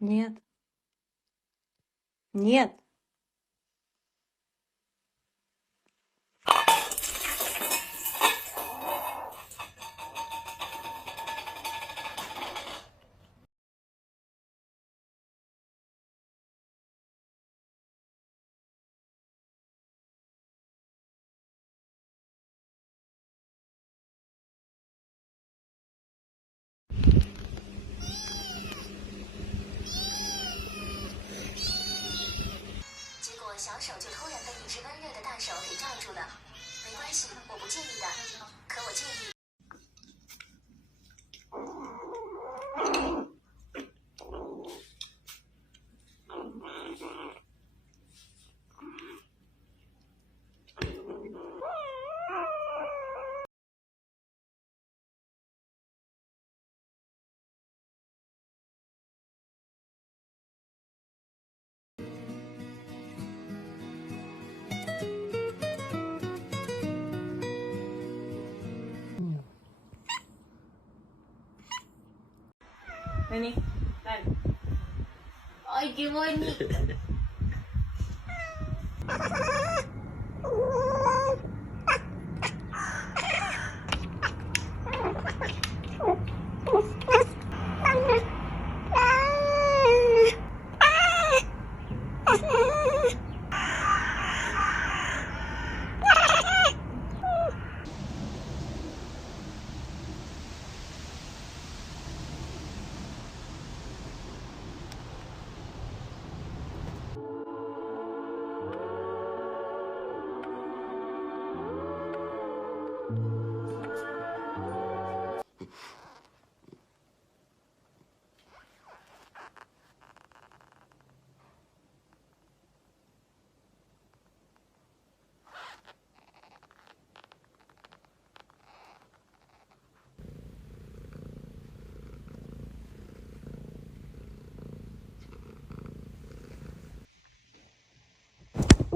Нет. Нет.结果小手就突然被一只温热的大手给罩住了。没关系，我不介意的，可我介意。Ini, kan. Ay, qué bonito.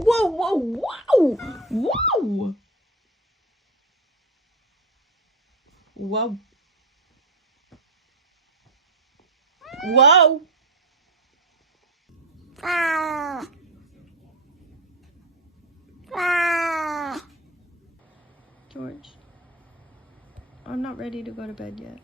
Whoa, whoa, whoa! Whoa! Whoa. Whoa! George, I'm not ready to go to bed yet.